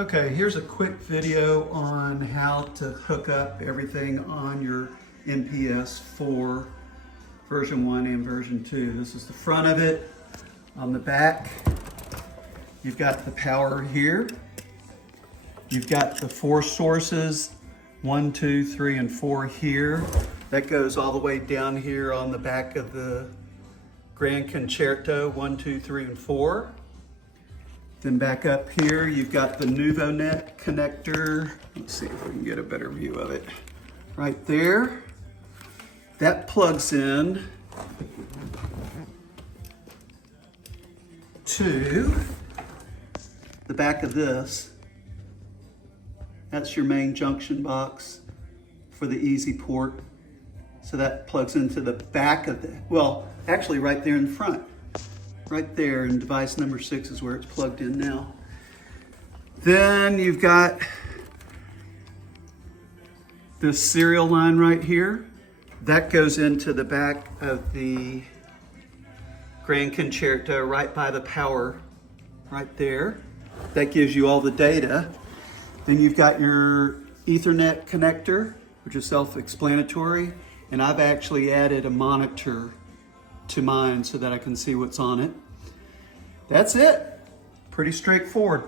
Okay, here's a quick video on how to hook up everything on your MPS4 version 1 and version 2. This is the front of it. On the back, you've got the power here. You've got the 4 sources, 1, 2, 3, and 4 here. That goes all the way down here on the back of the Grand Concerto, 1, 2, 3, and 4. Then back up here, you've got the Nuvo net connector. Let's see if we can get a better view of it. Right there. That plugs in to the back of this. That's your main junction box for the easy port. So that plugs into the back of it. Well, actually right there in the front. Right there, and device number 6 is where it's plugged in now. Then you've got this serial line right here. That goes into the back of the Grand Concerto right by the power right there. That gives you all the data. Then you've got your Ethernet connector, which is self-explanatory. And I've actually added a monitor to mine so that I can see what's on it. That's it. Pretty straightforward.